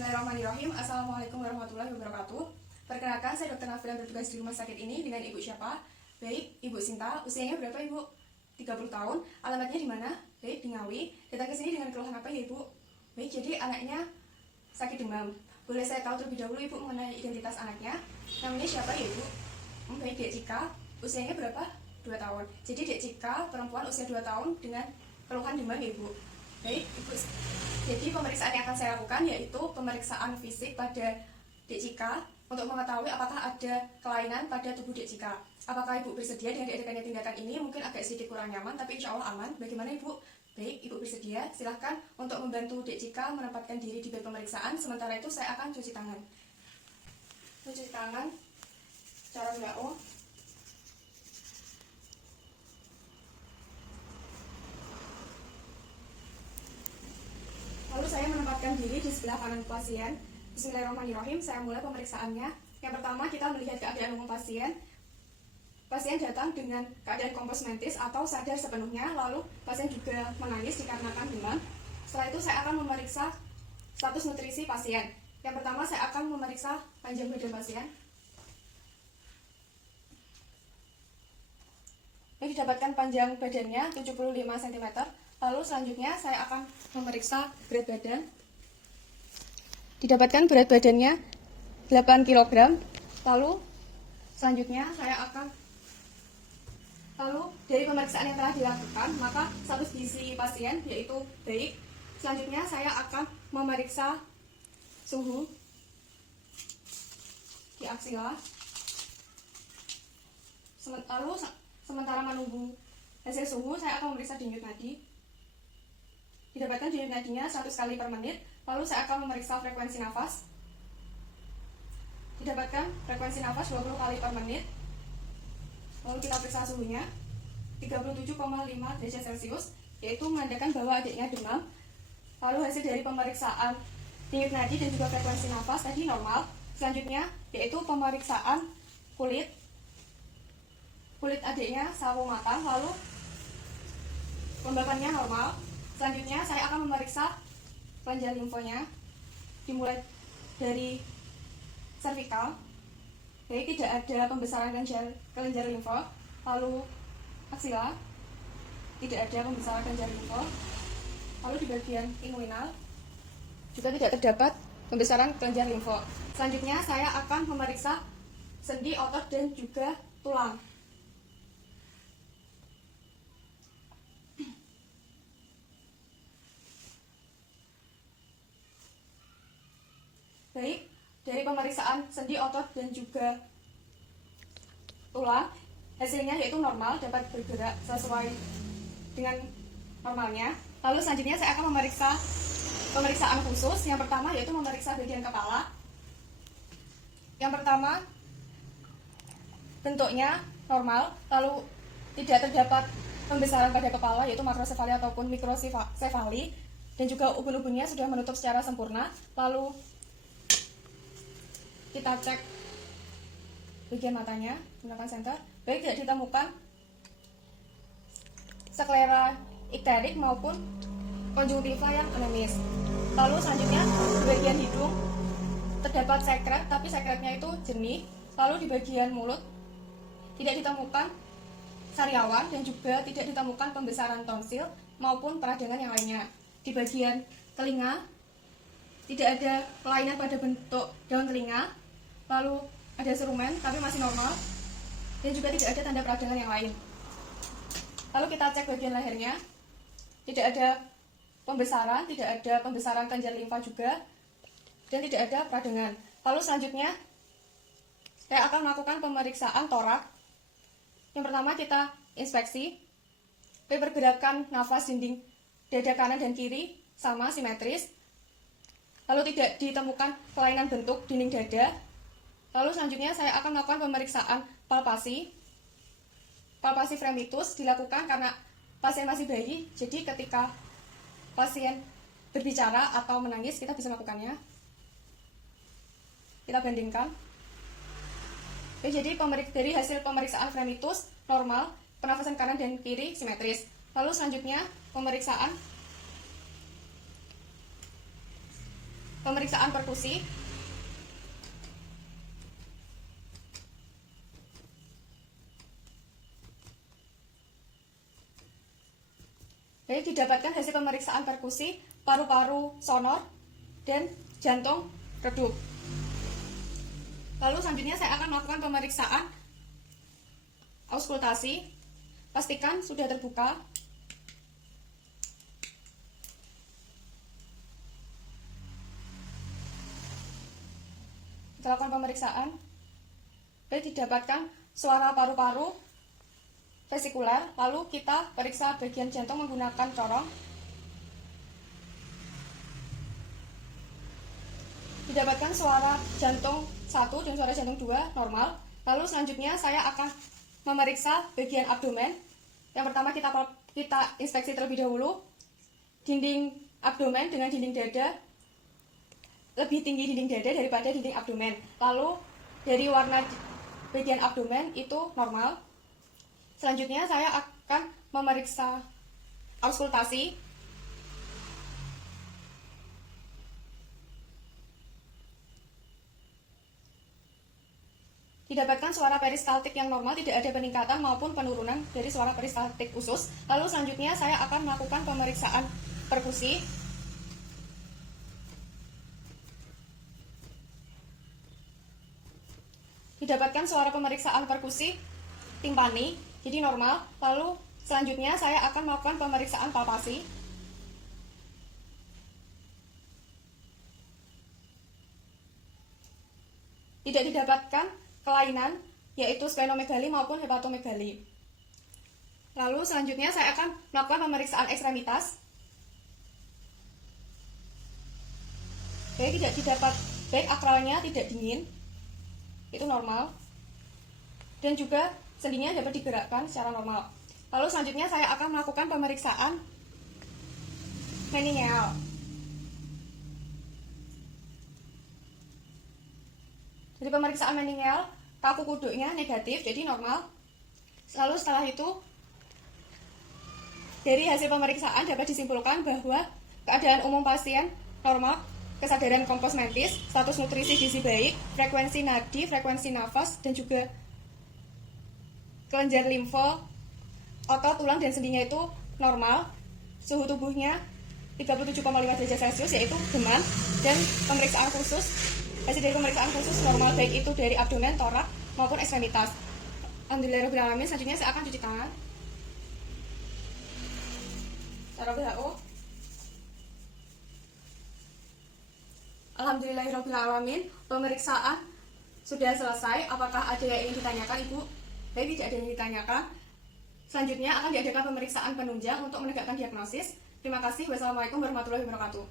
Bismillahirrahmanirrahim. Assalamualaikum warahmatullahi wabarakatuh. Perkenalkan, saya Dr. Nafila bertugas di rumah sakit ini dengan Ibu siapa? Baik, Ibu Sinta. Usianya berapa, Ibu? 30 tahun. Alamatnya di mana? Baik, di Ngawi. Datang ke sini dengan keluhan apa ya, Ibu? Baik, jadi anaknya sakit demam. Boleh saya tahu terlebih dahulu, Ibu, mengenai identitas anaknya? Namanya siapa ya, Ibu? Baik, Dek Cika. Usianya berapa? 2 tahun. Jadi Dek Cika, perempuan usia 2 tahun dengan keluhan demam ya, Ibu? Baik, Ibu. Jadi pemeriksaan yang akan saya lakukan yaitu pemeriksaan fisik pada Dek Cika untuk mengetahui apakah ada kelainan pada tubuh Dek Cika. Apakah Ibu bersedia dengan diadakannya tindakan ini? Mungkin agak sedikit kurang nyaman, tapi insya Allah aman. Bagaimana, Ibu? Baik, Ibu bersedia. Silahkan untuk membantu Dek Cika menempatkan diri di bed pemeriksaan. Sementara itu saya akan cuci tangan. Cuci tangan cara WHO. Lalu saya menempatkan diri di sebelah kanan pasien. Bismillahirrahmanirrahim. Saya mulai pemeriksaannya. Yang pertama, kita melihat keadaan umum pasien. Pasien datang dengan keadaan kompos mentis atau sadar sepenuhnya. Lalu pasien juga menangis dikarenakan demam. Setelah itu saya akan memeriksa status nutrisi pasien. Yang pertama, saya akan memeriksa panjang badan pasien. Ini didapatkan panjang badannya 75 cm. Lalu selanjutnya saya akan memeriksa berat badan. Didapatkan berat badannya 8 kg. Lalu selanjutnya dari pemeriksaan yang telah dilakukan, maka status gizi pasien yaitu baik. Selanjutnya saya akan memeriksa suhu di aksila. Lalu sementara menunggu hasil suhu, saya akan memeriksa denyut nadi. Didapatkan denyut nadinya 100 kali per menit. Lalu saya akan memeriksa frekuensi nafas. Didapatkan frekuensi nafas 20 kali per menit. Lalu kita periksa suhunya 37,5 derajat Celcius, yaitu menandakan bahwa adiknya demam. Lalu hasil dari pemeriksaan denyut nadi dan juga frekuensi nafas tadi normal. Selanjutnya yaitu pemeriksaan kulit adiknya sawo matang, lalu kelembapannya normal. Selanjutnya saya akan memeriksa kelenjar limfonya, dimulai dari servikal. Baik, tidak ada pembesaran kelenjar limfo. Lalu aksila, tidak ada pembesaran kelenjar limfo. Lalu di bagian inguinal juga tidak terdapat pembesaran kelenjar limfo. Selanjutnya saya akan memeriksa sendi, otot, dan juga tulang. Baik, dari pemeriksaan sendi, otot, dan juga tulang, hasilnya yaitu normal, dapat bergerak sesuai dengan normalnya. Lalu selanjutnya saya akan memeriksa pemeriksaan khusus. Yang pertama yaitu memeriksa bagian kepala. Yang pertama, bentuknya normal, lalu tidak terdapat pembesaran pada kepala yaitu makrosefali ataupun mikrosefali, dan juga ubun-ubunnya sudah menutup secara sempurna. Lalu kita cek bagian matanya menggunakan senter. Baik, tidak ditemukan sklera ikterik maupun konjungtiva yang anemis. Lalu selanjutnya di bagian hidung terdapat sekret, tapi sekretnya itu jernih. Lalu di bagian mulut tidak ditemukan sariawan dan juga tidak ditemukan pembesaran tonsil maupun peradangan yang lainnya. Di bagian telinga tidak ada kelainan pada bentuk daun telinga. Lalu ada serumen tapi masih normal, dan juga tidak ada tanda peradangan yang lain. Lalu kita cek bagian lehernya, tidak ada pembesaran kelenjar limfa juga, dan tidak ada peradangan. Lalu selanjutnya saya akan melakukan pemeriksaan torak. Yang pertama kita inspeksi pergerakan nafas dinding dada kanan dan kiri sama simetris. Lalu tidak ditemukan kelainan bentuk dinding dada. Lalu selanjutnya saya akan melakukan pemeriksaan palpasi. Palpasi fremitus dilakukan karena pasien masih bayi, jadi ketika pasien berbicara atau menangis kita bisa melakukannya. Kita bandingkan. Jadi dari hasil pemeriksaan fremitus normal, pernafasan kanan dan kiri simetris. Lalu selanjutnya pemeriksaan pemeriksaan perkusi. Baik, didapatkan hasil pemeriksaan perkusi, paru-paru sonor, dan jantung redup. Lalu selanjutnya saya akan melakukan pemeriksaan auskultasi. Pastikan sudah terbuka. Kita lakukan pemeriksaan. Baik, didapatkan suara paru-paru vesikuler. Lalu kita periksa bagian jantung menggunakan corong. Didapatkan suara jantung 1 dan suara jantung 2 normal. Lalu selanjutnya saya akan memeriksa bagian abdomen. Yang pertama kita inspeksi terlebih dahulu dinding abdomen dengan dinding dada. Lebih tinggi dinding dada daripada dinding abdomen. Lalu dari warna bagian abdomen itu normal. Selanjutnya saya akan memeriksa auskultasi. Didapatkan suara peristaltik yang normal, tidak ada peningkatan maupun penurunan dari suara peristaltik usus. Lalu selanjutnya saya akan melakukan pemeriksaan perkusi. Didapatkan suara pemeriksaan perkusi timpani, jadi normal. Lalu selanjutnya saya akan melakukan pemeriksaan palpasi. Tidak didapatkan kelainan, yaitu splenomegali maupun hepatomegali. Lalu selanjutnya saya akan melakukan pemeriksaan ekstremitas. Baik, tidak didapat, baik akralnya tidak dingin, itu normal, dan juga sendinya dapat digerakkan secara normal. Lalu selanjutnya saya akan melakukan pemeriksaan meningeal. Dari pemeriksaan meningeal, kaku kuduknya negatif, jadi normal. Lalu setelah itu, dari hasil pemeriksaan dapat disimpulkan bahwa keadaan umum pasien normal, kesadaran kompos mentis, status nutrisi gizi baik, frekuensi nadi, frekuensi nafas, dan juga kelenjar limfo, otot, tulang, dan sendinya itu normal. Suhu tubuhnya 37,5 derajat Celcius, yaitu demam, dan pemeriksaan khusus, hasil dari pemeriksaan khusus normal, baik itu dari abdomen, torak, maupun ekstremitas. Alhamdulillahirobbilalamin. Selanjutnya saya akan cuci tangan. Cara WHO. Alhamdulillahirobbilalamin. Pemeriksaan sudah selesai. Apakah ada yang ingin ditanyakan, Ibu? Baik, tidak ada yang ditanyakan. Selanjutnya akan diadakan pemeriksaan penunjang untuk menegakkan diagnosis. Terima kasih. Wassalamualaikum warahmatullahi wabarakatuh.